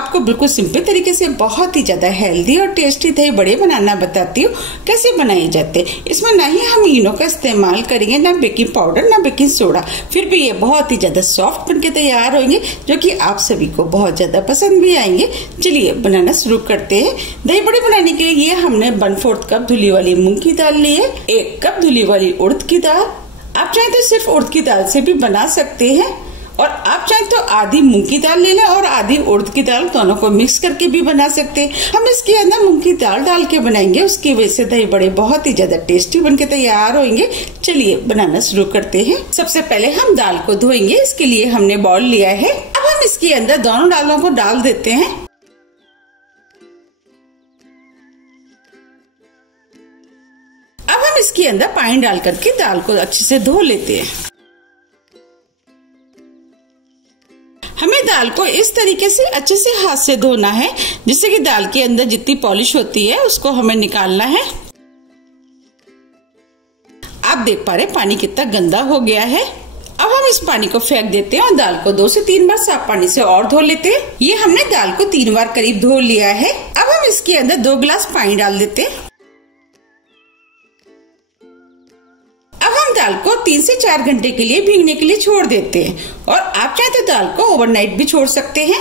आपको बिल्कुल सिंपल तरीके से बहुत ही ज्यादा हेल्दी और टेस्टी दही बड़े बनाना बताती हूँ कैसे बनाए जाते हैं। इसमें ना ही हम इनो का इस्तेमाल करेंगे, ना बेकिंग पाउडर, ना बेकिंग सोडा, फिर भी ये बहुत ही ज्यादा सॉफ्ट बनके तैयार होंगे जो कि आप सभी को बहुत ज्यादा पसंद भी आएंगे। चलिए बनाना शुरू करते हैं। दही बड़े बनाने के लिए हमने 1/4 कप धुली वाली मूंग की दाल ली है, 1 कप धुली वाली उड़द की दाल। आप चाहे तो सिर्फ उड़द की दाल से भी बना सकते हैं और आप चाहे तो आधी मूंग की दाल ले लें और आधी उड़द की दाल, दोनों को मिक्स करके भी बना सकते हैं। हम इसके अंदर मूंग की दाल डाल के बनाएंगे, उसकी वजह से दही बड़े बहुत ही ज्यादा टेस्टी बनके तैयार होंगे। चलिए बनाना शुरू करते हैं। सबसे पहले हम दाल को धोएंगे, इसके लिए हमने बाउल लिया है। अब हम इसके अंदर दोनों दालों को डाल देते हैं। अब हम इसके अंदर पानी डाल करके दाल को अच्छे से धो लेते हैं। हमें दाल को इस तरीके से अच्छे से हाथ से धोना है जिससे कि दाल के अंदर जितनी पॉलिश होती है उसको हमें निकालना है। आप देख पा रहे पानी कितना गंदा हो गया है। अब हम इस पानी को फेंक देते हैं और दाल को 2 से 3 बार साफ पानी से और धो लेते हैं। ये हमने दाल को 3 बार करीब धो लिया है। अब हम इसके अंदर 2 गिलास पानी डाल देते हैं। दाल को 3 से 4 घंटे के लिए भीगने के लिए छोड़ देते हैं और आप चाहे तो दाल को ओवरनाइट भी छोड़ सकते हैं।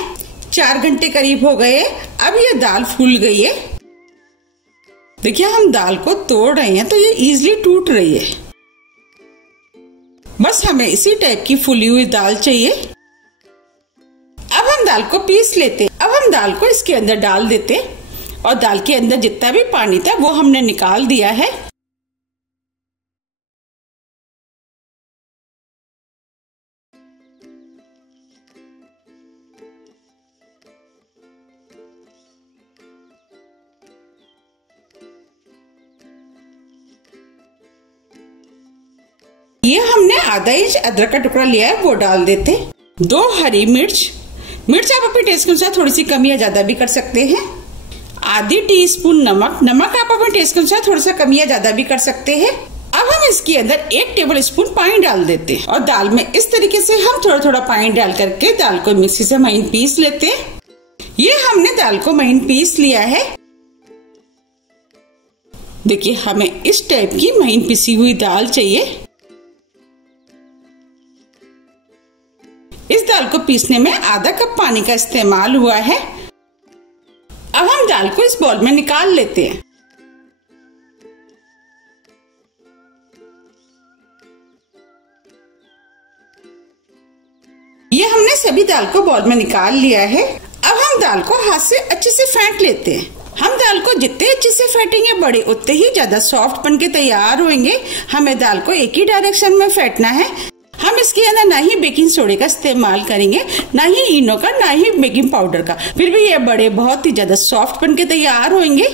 4 घंटे करीब हो गए। अब ये दाल फूल गई है। देखिए हम दाल को तोड़ रहे हैं तो ये इजीली टूट रही है। बस हमें इसी टाइप की फूली हुई दाल चाहिए। अब हम दाल को पीस लेते हैं। अब हम दाल को इसके अंदर डाल देते हैं और दाल के अंदर जितना भी पानी था वो हमने निकाल दिया है। ये हमने आधा इंच अदरक का टुकड़ा लिया है, वो डाल देते। 2 हरी मिर्च आप अपने टेस्ट के अनुसार थोड़ी सी कम या ज्यादा भी कर सकते हैं। आधी टीस्पून नमक आप अपने टेस्ट के अनुसार थोड़ा सा कम या ज्यादा भी कर सकते हैं। अब हम इसके अंदर 1 टेबल स्पून पानी डाल देते हैं और दाल में इस तरीके से हम थोड़ा थोड़ा पानी डाल करके दाल को मिक्सी से महीन पीस लेते हैं। ये हमने दाल को महीन पीस लिया है। देखिए हमें इस टाइप की महीन पिसी हुई दाल चाहिए। इस दाल को पीसने में आधा कप पानी का इस्तेमाल हुआ है। अब हम दाल को इस बाउल में निकाल लेते हैं। ये हमने सभी दाल को बाउल में निकाल लिया है। अब हम दाल को हाथ से अच्छे से फेंट लेते हैं। हम दाल को जितने अच्छे से फेंटेंगे बड़े उतने ही ज्यादा सॉफ्ट बनके तैयार होंगे। हमें दाल को एक ही डायरेक्शन में फेंटना है। हम इसके अंदर ना ही बेकिंग सोडे का इस्तेमाल करेंगे, ना ही इनो का, ना ही बेकिंग पाउडर का, फिर भी ये बड़े बहुत ही ज्यादा सॉफ्ट बनके तैयार होंगे।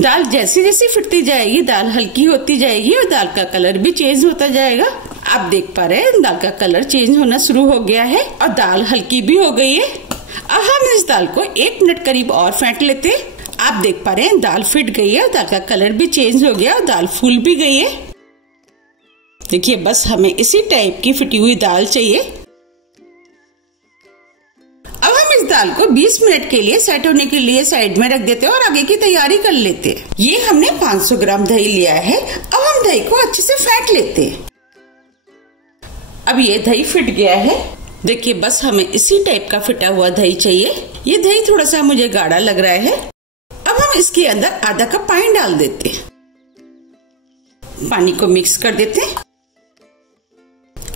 दाल जैसे जैसे फिरती जाएगी दाल हल्की होती जाएगी और दाल का कलर भी चेंज होता जाएगा। आप देख पा रहे हैं दाल का कलर चेंज होना शुरू हो गया है और दाल हल्की भी हो गई है। अब हम इस दाल को 1 मिनट करीब और फेंट लेते हैं। आप देख पा रहे हैं दाल फिट गई है और दाल का कलर भी चेंज हो गया और दाल फूल भी गई है। देखिए बस हमें इसी टाइप की फिटी हुई दाल चाहिए। अब हम इस दाल को 20 मिनट के लिए सेट होने के लिए साइड में रख देते हैं और आगे की तैयारी कर लेते हैं। ये हमने 500 ग्राम दही लिया है। अब हम दही को अच्छे से फेंट लेते हैं। अब ये दही फिट गया है। देखिए बस हमें इसी टाइप का फिटा हुआ दही चाहिए। ये दही थोड़ा सा मुझे गाढ़ा लग रहा है। अब हम इसके अंदर आधा कप पानी डाल देते हैं। पानी को मिक्स कर देते हैं।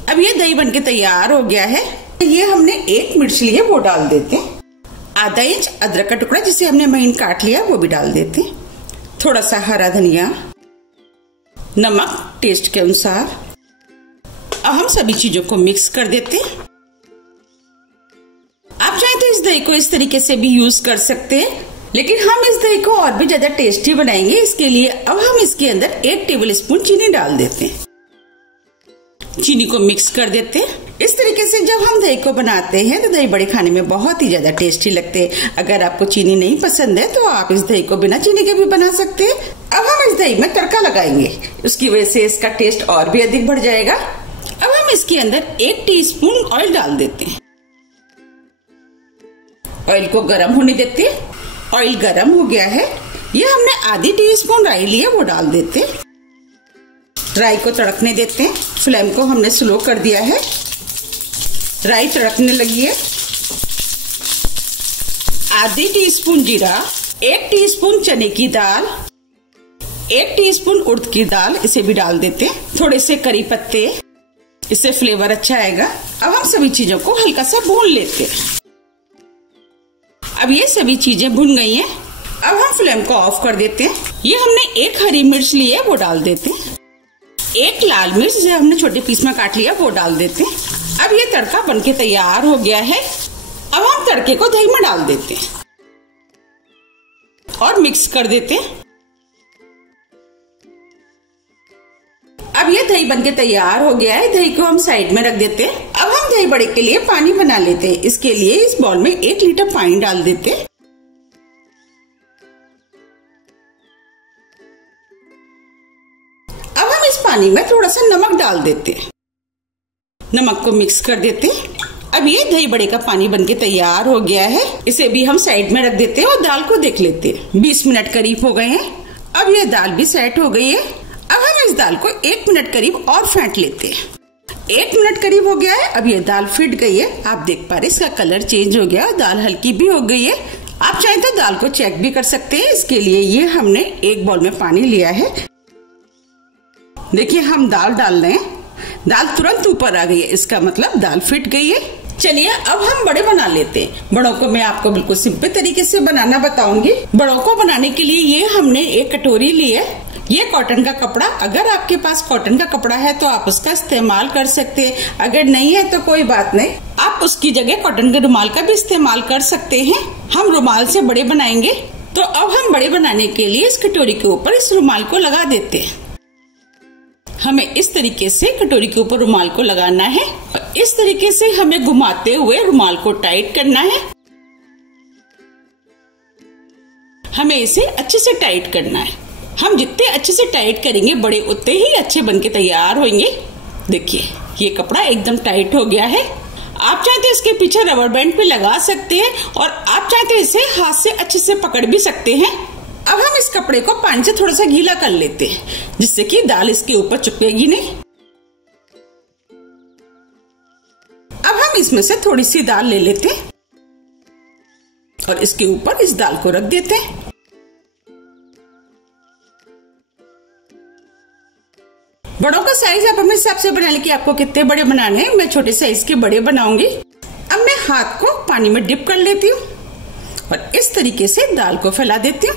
अब ये दही बनके तैयार हो गया है। ये हमने 1 मिर्च ली है, वो डाल देते हैं। आधा इंच अदरक का टुकड़ा जिसे हमने महीन काट लिया वो भी डाल देते हैं। थोड़ा सा हरा धनिया, नमक टेस्ट के अनुसार। अब हम सभी चीजों को मिक्स कर देते हैं। आप चाहे तो इस दही को इस तरीके से भी यूज कर सकते हैं, लेकिन हम इस दही को और भी ज्यादा टेस्टी बनाएंगे। इसके लिए अब हम इसके अंदर 1 टेबल स्पून चीनी डाल देते हैं। चीनी को मिक्स कर देते हैं। इस तरीके से जब हम दही को बनाते हैं तो दही बड़े खाने में बहुत ही ज्यादा टेस्टी लगते हैं। अगर आपको चीनी नहीं पसंद है तो आप इस दही को बिना चीनी के भी बना सकते हैं। अब हम इस दही में तड़का लगाएंगे, उसकी वजह से इसका टेस्ट और भी अधिक बढ़ जाएगा। अब हम इसके अंदर 1 टीस्पून ऑयल डाल देते हैं। ऑयल को गर्म होने देते हैं। ऑयल गर्म हो गया है, ये हमने आधी टीस्पून राई लिया वो डाल देते हैं। राई को तड़कने देते हैं। फ्लेम को हमने स्लो कर दिया है। राई तड़कने लगी है। आधी टीस्पून जीरा, 1 टीस्पून चने की दाल, 1 टीस्पून उड़द की दाल, इसे भी डाल देते हैं। थोड़े से करी पत्ते, इससे फ्लेवर अच्छा आएगा। अब हम सभी चीजों को हल्का सा भून लेते हैं। अब ये सभी चीजें भुन गई हैं। अब हम फ्लेम को ऑफ कर देते हैं। ये हमने 1 हरी मिर्च ली है वो डाल देते हैं। 1 लाल मिर्च जिसे हमने छोटे पीस में काट लिया वो डाल देते हैं। अब ये तड़का बनके तैयार हो गया है। अब हम तड़के को दही में डाल देते हैं और मिक्स कर देते हैं। अब ये दही बनके तैयार हो गया है। दही को हम साइड में रख देते हैं। अब हम दही बड़े के लिए पानी बना लेते हैं। इसके लिए इस बाउल में 1 लीटर पानी डाल देते हैं। अब हम इस पानी में थोड़ा सा नमक डाल देते हैं। नमक को मिक्स कर देते हैं। अब ये दही बड़े का पानी बनके तैयार हो गया है। इसे भी हम साइड में रख देते हैं और दाल को देख लेते हैं। 20 मिनट करीब हो गए हैं। अब ये दाल भी सेट हो गई है। अब हम इस दाल को 1 मिनट करीब और फेंट लेते हैं। 1 मिनट करीब हो गया है। अब ये दाल फिट गई है। आप देख पा रहे इसका कलर चेंज हो गया और दाल हल्की भी हो गई है। आप चाहें तो दाल को चेक भी कर सकते हैं। इसके लिए ये हमने 1 बाउल में पानी लिया है। देखिए हम दाल डाल रहे हैं। दाल तुरंत ऊपर आ गई है, इसका मतलब दाल फिट गई है। चलिए अब हम बड़े बना लेते हैं। बड़ों को मैं आपको बिल्कुल सिंपल तरीके से बनाना बताऊंगी। बड़ों को बनाने के लिए ये हमने 1 कटोरी ली है। ये कॉटन का कपड़ा, अगर आपके पास कॉटन का कपड़ा है तो आप उसका इस्तेमाल कर सकते हैं। अगर नहीं है तो कोई बात नहीं, आप उसकी जगह कॉटन के रुमाल का भी इस्तेमाल कर सकते हैं। हम रुमाल से बड़े बनाएंगे। तो अब हम बड़े बनाने के लिए इस कटोरी के ऊपर इस रुमाल को लगा देते हैं। हमें इस तरीके से कटोरी के ऊपर रुमाल को लगाना है। इस तरीके से हमें घुमाते हुए रुमाल को टाइट करना है। हमें इसे अच्छे से टाइट करना है। हम जितने अच्छे से टाइट करेंगे बड़े उतने ही अच्छे बनके तैयार होंगे। देखिए ये कपड़ा एकदम टाइट हो गया है। आप चाहे तो इसके पीछे रबर बैंड भी लगा सकते हैं और आप चाहे तो इसे हाथ से अच्छे से पकड़ भी सकते हैं। अब हम इस कपड़े को पानी से थोड़ा सा गीला कर लेते हैं, जिससे कि दाल इसके ऊपर चिपकेगी नहीं। अब हम इसमें से थोड़ी सी दाल ले लेते हैं और इसके ऊपर इस दाल को रख देते हैं। बड़ों का साइज आप अपने हिसाब से बना लें कि आपको कितने बड़े बनाने हैं। मैं छोटे साइज के बड़े बनाऊंगी। अब मैं हाथ को पानी में डिप कर लेती हूँ और इस तरीके से दाल को फैला देती हूँ।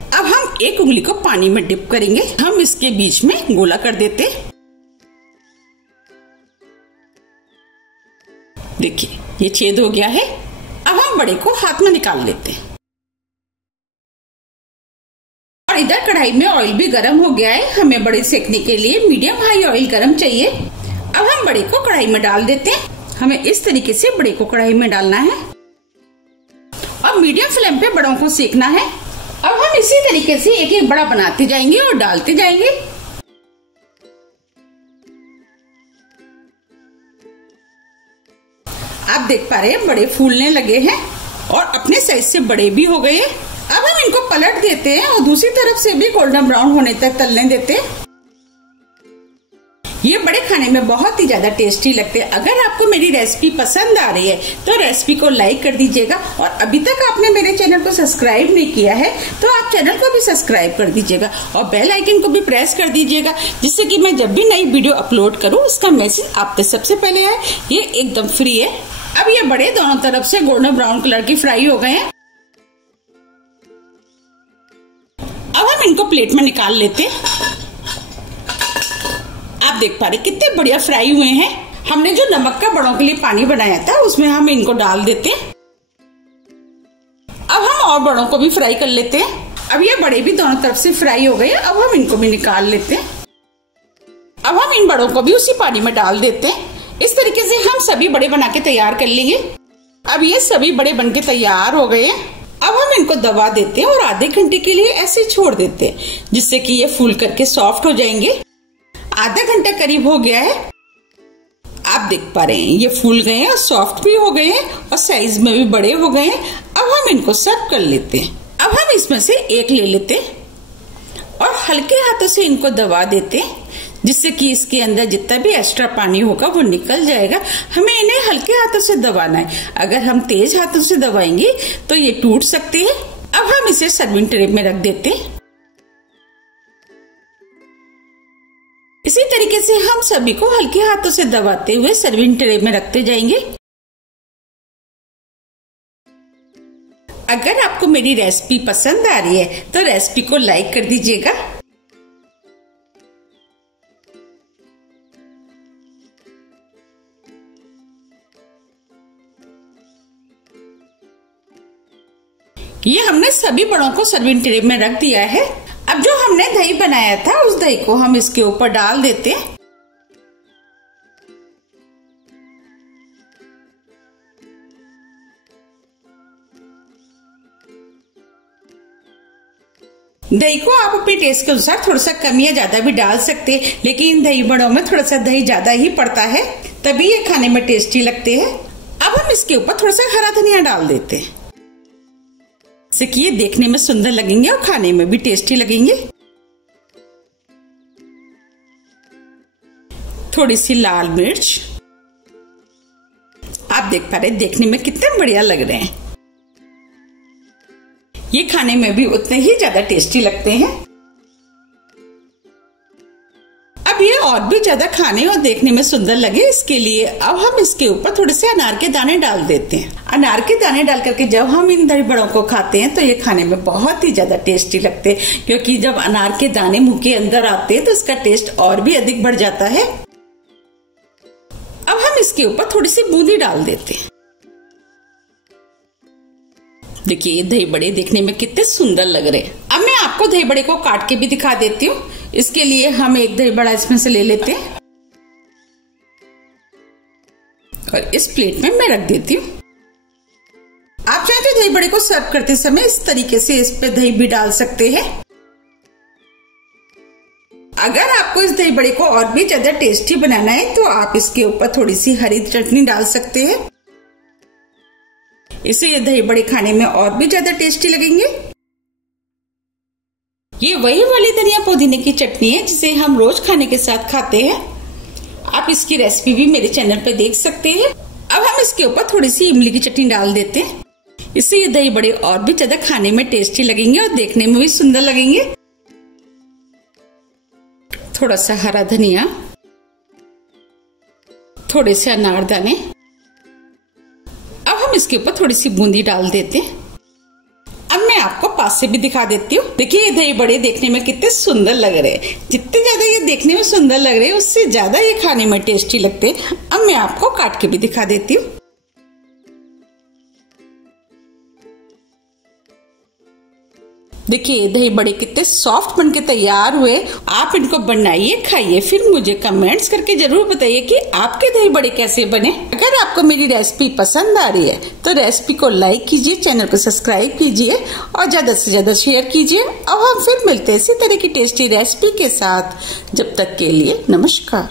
अब हम 1 उंगली को पानी में डिप करेंगे। हम इसके बीच में गोला कर देते हैं। देखिए ये छेद हो गया है। अब हम बड़े को हाथ में निकाल लेते हैं और इधर कढ़ाई में ऑयल भी गर्म हो गया है। हमें बड़े सेकने के लिए मीडियम हाई ऑयल गर्म चाहिए। अब हम बड़े को कढ़ाई में डाल देते हैं। हमें इस तरीके से बड़े को कढ़ाई में डालना है और मीडियम फ्लेम पे बड़ों को सेकना है। अब हम इसी तरीके से एक एक बड़ा बनाते जाएंगे और डालते जाएंगे। आप देख पा रहे हैं बड़े फूलने लगे हैं और अपने साइज से बड़े भी हो गए। अब हम इनको पलट देते हैं और दूसरी तरफ से भी गोल्डन ब्राउन होने तक तलने देते हैं। ये बड़े खाने में बहुत ही ज्यादा टेस्टी लगते हैं। अगर आपको मेरी रेसिपी पसंद आ रही है तो रेसिपी को लाइक कर दीजिएगा और अभी तक आपने मेरे चैनल को सब्सक्राइब नहीं किया है तो आप चैनल को भी सब्सक्राइब कर दीजिएगा और बेल आइकन को भी प्रेस कर दीजिएगा, जिससे कि मैं जब भी नई वीडियो अपलोड करूँ उसका मैसेज आप तक सबसे पहले आए। ये एकदम फ्री है। अब ये बड़े दोनों तरफ से गोल्डन ब्राउन कलर की फ्राई हो गए हैं। अब हम इनको प्लेट में निकाल लेते हैं। आप देख पा रहे कितने बढ़िया फ्राई हुए हैं। हमने जो नमक का बड़ों के लिए पानी बनाया था उसमें हम इनको डाल देते हैं। अब हम और बड़ों को भी फ्राई कर लेते हैं। अब ये बड़े भी दोनों तरफ से फ्राई हो गए। अब हम इनको भी निकाल लेते हैं। अब हम इन बड़ों को भी उसी पानी में डाल देते हैं। इस तरीके से हम सभी बड़े बना के तैयार कर लेंगे। अब ये सभी बड़े बन के तैयार हो गए हैं। अब हम इनको दबा देते हैं और आधे घंटे के लिए ऐसे छोड़ देते हैं, जिससे कि ये फूल करके सॉफ्ट हो जाएंगे। आधा घंटा करीब हो गया है। आप देख पा रहे हैं ये फूल गए हैं और सॉफ्ट भी हो गए हैं और साइज में भी बड़े हो गए हैं। अब हम इनको सर्व कर लेते हैं। अब हम इसमें से एक ले लेते हैं और हल्के हाथों से इनको दबा देते हैं, जिससे कि इसके अंदर जितना भी एक्स्ट्रा पानी होगा वो निकल जाएगा। हमें इन्हें हल्के हाथों से दबाना है, अगर हम तेज हाथों से दबाएंगे तो ये टूट सकते हैं। अब हम इसे सर्विंग ट्रे में रख देते हैं। इसी तरीके से हम सभी को हल्के हाथों से दबाते हुए सर्विंग ट्रे में रखते जाएंगे। अगर आपको मेरी रेसिपी पसंद आ रही है तो रेसिपी को लाइक कर दीजिएगा। ये हमने सभी बड़ों को सर्विंग ट्रे में रख दिया है। अब जो हमने दही बनाया था उस दही को हम इसके ऊपर डाल देते हैं। दही को आप अपने टेस्ट के अनुसार थोड़ा सा कम या ज्यादा भी डाल सकते हैं, लेकिन इन दही बड़ों में थोड़ा सा दही ज्यादा ही पड़ता है, तभी ये खाने में टेस्टी लगते हैं। अब हम इसके ऊपर थोड़ा सा हरा धनिया डाल देते हैं, जिससे कि ये देखने में सुंदर लगेंगे और खाने में भी टेस्टी लगेंगे। थोड़ी सी लाल मिर्च, आप देख पा रहे हैं देखने में कितने बढ़िया लग रहे हैं। ये खाने में भी उतने ही ज्यादा टेस्टी लगते हैं। अब ये और भी ज्यादा खाने और देखने में सुंदर लगे, इसके लिए अब हम इसके ऊपर थोड़े से अनार के दाने डाल देते हैं। अनार के दाने डाल करके जब हम इन दही बड़ों को खाते हैं तो ये खाने में बहुत ही ज्यादा टेस्टी लगते हैं, क्योंकि जब अनार के दाने मुंह के अंदर आते हैं तो इसका टेस्ट और भी अधिक बढ़ जाता है। अब हम इसके ऊपर थोड़ी सी बूंदी डाल देते हैं। देखिए ये दही बड़े देखने में कितने सुंदर लग रहे हैं। अब मैं आपको दही बड़े को काट के भी दिखा देती हूँ। इसके लिए हम एक दही बड़ा इसमें से ले लेते हैं और इस प्लेट में मैं रख देती हूँ। आप चाहे तो दही बड़े को सर्व करते समय इस तरीके से इस पे दही भी डाल सकते हैं। अगर आपको इस दही बड़े को और भी ज्यादा टेस्टी बनाना है तो आप इसके ऊपर थोड़ी सी हरी चटनी डाल सकते हैं, इससे ये दही बड़े खाने में और भी ज्यादा टेस्टी लगेंगे। ये वही वाली धनिया पुदीने की चटनी है जिसे हम रोज खाने के साथ खाते हैं। आप इसकी रेसिपी भी मेरे चैनल पे देख सकते हैं। अब हम इसके ऊपर थोड़ी सी इमली की चटनी डाल देते हैं, इससे ये दही बड़े और भी ज्यादा खाने में टेस्टी लगेंगे और देखने में भी सुंदर लगेंगे। थोड़ा सा हरा धनिया, थोड़े से अनारदाने, अब हम इसके ऊपर थोड़ी सी बूंदी डाल देते हैं। अब मैं आपको पास से भी दिखा देती हूँ। देखिए ये दही बड़े देखने में कितने सुंदर लग रहे हैं। जितने ज्यादा ये देखने में सुंदर लग रहे हैं उससे ज्यादा ये खाने में टेस्टी लगते हैं। अब मैं आपको काट के भी दिखा देती हूँ। देखिए दही बड़े कितने सॉफ्ट बनके तैयार हुए। आप इनको बनाइए, खाइए, फिर मुझे कमेंट्स करके जरूर बताइए कि आपके दही बड़े कैसे बने। अगर आपको मेरी रेसिपी पसंद आ रही है तो रेसिपी को लाइक कीजिए, चैनल को सब्सक्राइब कीजिए और ज्यादा से ज्यादा शेयर कीजिए। अब हम फिर मिलते हैं इसी तरह की टेस्टी रेसिपी के साथ। जब तक के लिए नमस्कार।